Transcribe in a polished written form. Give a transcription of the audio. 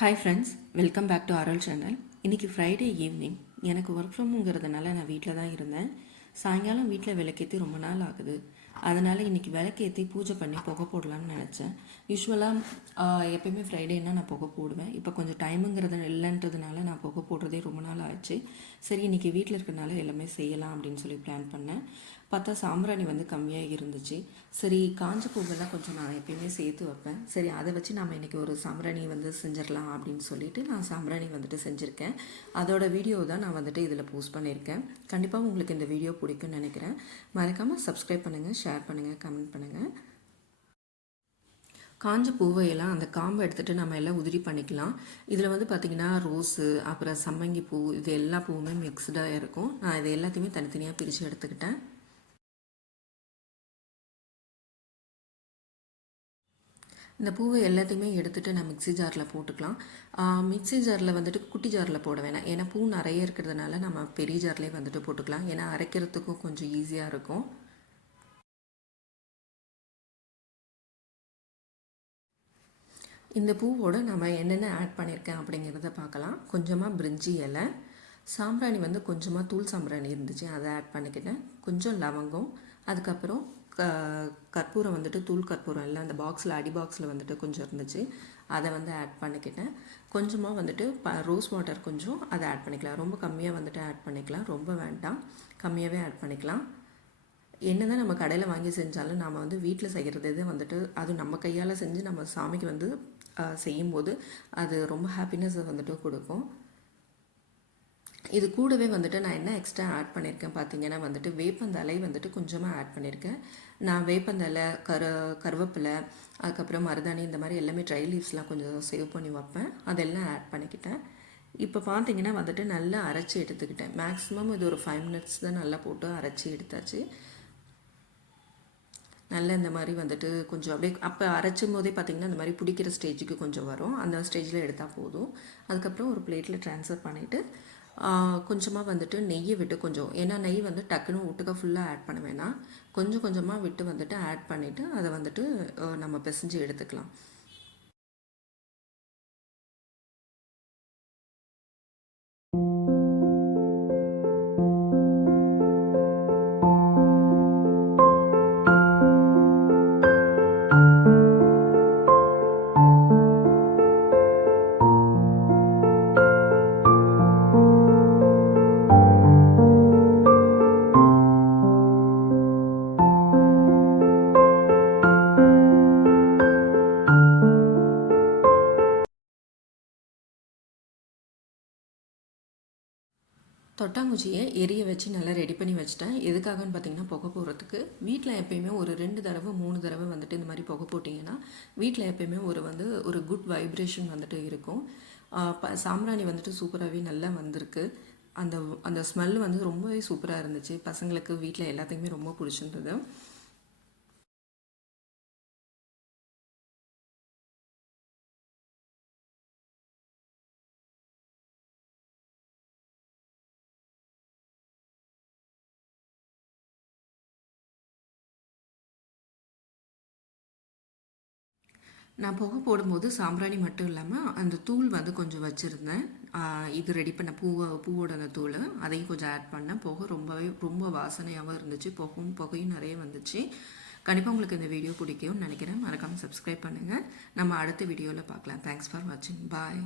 Hi friends, welcome back to அரல் channel. இன்றைக்கி Friday evening. எனக்கு ஒர்க் ஃப்ரம்ங்கிறதுனால நான் வீட்டில் தான் இருந்தேன். சாயங்காலம் வீட்டில் விளக்கேற்றி ரொம்ப நாள் ஆகுது. அதனால் இன்றைக்கி விளக்கேற்றி பூஜை பண்ணி புகை போடலான்னு நினச்சேன். யூஸ்வலாக எப்போயுமே ஃப்ரைடேன்னா நான் புகை போடுவேன். இப்போ கொஞ்சம் டைமுங்கிறது இல்லைன்றதுனால நான் புகை போடுறதே ரொம்ப நாள் ஆச்சு. சரி, இன்றைக்கி வீட்டில் இருக்கிறனால எல்லாமே செய்யலாம் அப்படின்னு சொல்லி பிளான் பண்ணேன். பார்த்தா சாம்பிராணி வந்து கம்மியாக இருந்துச்சு. சரி, காஞ்ச பூவெல்லாம் கொஞ்சம் நான் எப்பயுமே சேர்த்து வைப்பேன். சரி, அதை வச்சு நம்ம இன்றைக்கி ஒரு சாம்பிராணி வந்து செஞ்சிடலாம் அப்படின்னு சொல்லிட்டு நான் சாம்பிராணி வந்துட்டு செஞ்சுருக்கேன். அதோட வீடியோ தான் நான் வந்துட்டு இதில் போஸ்ட் பண்ணியிருக்கேன். கண்டிப்பாக உங்களுக்கு இந்த வீடியோ பிடிக்கும்னு நினைக்கிறேன். மறக்காமல் சப்ஸ்கிரைப் பண்ணுங்கள், ஷேர் பண்ணுங்கள், கமெண்ட் பண்ணுங்கள். காஞ்ச பூவையெல்லாம் அந்த காம்பை எடுத்துகிட்டு நம்ம எல்லாம் உதிரி பண்ணிக்கலாம். இதில் வந்து பார்த்திங்கன்னா ரோஸு, அப்புறம் சம்மங்கி பூ, இது எல்லா பூவுமே மிக்ஸ்டாக இருக்கும். நான் இது எல்லாத்தையுமே தனித்தனியாக பிரித்து எடுத்துக்கிட்டேன். இந்த பூவை எல்லாத்தையுமே எடுத்துகிட்டு நான் மிக்ஸி ஜாரில் போட்டுக்கலாம். மிக்ஸி ஜாரில் வந்துட்டு குட்டி ஜாரில் போட வேணாம். ஏன்னா பூ நிறைய இருக்கிறதுனால நம்ம பெரிய ஜார்லேயே வந்துட்டு போட்டுக்கலாம். ஏன்னா அரைக்கிறதுக்கும் கொஞ்சம் ஈஸியாக இருக்கும். இந்த பூவோடு நம்ம என்னென்ன ஆட் பண்ணியிருக்கேன் அப்படிங்கிறத பார்க்கலாம். கொஞ்சமாக பிரிஞ்சி இலை, சாம்பிராணி வந்து கொஞ்சமாக தூள் சாம்பிராணி இருந்துச்சு, அதை ஆட் பண்ணிக்கிட்டேன். கொஞ்சம் லவங்கம், அதுக்கப்புறம் கற்பூரம் வந்துட்டு தூள் கற்பூரம் இல்லை, அந்த பாக்ஸில் அடி பாக்ஸில் வந்துட்டு கொஞ்சம் இருந்துச்சு, அதை வந்து ஆட் பண்ணிக்கிட்டேன். கொஞ்சமாக வந்துட்டு ரோஸ் வாட்டர் கொஞ்சம் அதை ஆட் பண்ணிக்கலாம். ரொம்ப கம்மியாக வந்துட்டு ஆட் பண்ணிக்கலாம், ரொம்ப வேண்டாம், கம்மியாகவே ஆட் பண்ணிக்கலாம். என்ன தான் நம்ம கடையில் வாங்கி செஞ்சாலும் நாம் வந்து வீட்டில் செய்கிறது இது வந்துட்டு அது நம்ம கையால் செஞ்சு நம்ம சாமிக்கு வந்து செய்யும்போது அது ரொம்ப ஹாப்பினஸை வந்துட்டு கொடுக்கும். இது கூடவே வந்துட்டு நான் என்ன எக்ஸ்ட்ரா ஆட் பண்ணியிருக்கேன் பார்த்தீங்கன்னா வந்துட்டு வேப்பந்தலை வந்துட்டு கொஞ்சமாக ஆட் பண்ணியிருக்கேன். நான் வேப்பந்தலை, கருவேப்பிலை, அதுக்கப்புறம் மருதாணி, இந்த மாதிரி எல்லாமே ட்ரை லீவ்ஸ்லாம் கொஞ்சம் சேவ் பண்ணி வைப்பேன். அதெல்லாம் ஆட் பண்ணிக்கிட்டேன். இப்போ பார்த்தீங்கன்னா வந்துட்டு நல்லா அரைச்சி எடுத்துக்கிட்டேன். மேக்ஸிமம் இது ஒரு 5 மினிட்ஸ் தான் நல்லா போட்டு அரைச்சி எடுத்தாச்சு. நல்லா இந்த மாதிரி வந்துட்டு கொஞ்சம் அப்படியே அப்போ அரைச்சும் போதே பார்த்திங்கன்னா இந்த மாதிரி பிடிக்கிற ஸ்டேஜுக்கு கொஞ்சம் வரும். அந்த ஸ்டேஜில் எடுத்தால் போதும். அதுக்கப்புறம் ஒரு பிளேட்டில் ட்ரான்ஸ்ஃபர் பண்ணிவிட்டு கொஞ்சமாக வந்துட்டு நெய்யை விட்டு கொஞ்சம், ஏன்னா நெய் வந்து டக்குன்னு ஒட்டுக்க ஃபுல்லாக ஆட் பண்ண வேணாம், கொஞ்சம் கொஞ்சமாக விட்டு வந்துட்டு ஆட் பண்ணிவிட்டு அதை வந்துட்டு நம்ம பிசைஞ்சு எடுத்துக்கலாம். தொட்டாங்குச்சியை எரிய வச்சு நல்லா ரெடி பண்ணி வச்சுட்டேன். எதுக்காகன்னு பார்த்தீங்கன்னா புகை போடுறதுக்கு. வீட்டில் எப்போயுமே ஒரு 2 தடவை 3 தடவை வந்துட்டு இந்த மாதிரி புகை போட்டிங்கன்னா வீட்டில் எப்போயுமே ஒரு குட் வைப்ரேஷன் வந்துட்டு இருக்கும். சாம்பிராணி வந்துட்டு சூப்பராகவே நல்லா வந்திருக்கு. அந்த அந்த ஸ்மெல் வந்து ரொம்பவே சூப்பராக இருந்துச்சு. பசங்களுக்கு வீட்டில் எல்லாத்துக்குமே ரொம்ப பிடிச்சிருந்தது. நான் புகை போடும்போது சாம்பிராணி மட்டும் இல்லாமல் அந்த தூள் வந்து கொஞ்சம் வச்சுருந்தேன். இது ரெடி பண்ண பூவோட அந்த தூள் அதையும் கொஞ்சம் ஆட் பண்ணேன். புகை ரொம்ப வாசனையாகவும் இருந்துச்சு. புகையும் நிறைய வந்துச்சு. கண்டிப்பாக உங்களுக்கு இந்த வீடியோ பிடிக்கும்னு நினைக்கிறேன். மறக்காமல் சப்ஸ்கிரைப் பண்ணுங்கள். நம்ம அடுத்த வீடியோவில் பார்க்கலாம். தேங்க்ஸ் ஃபார் வாட்சிங். பாய்.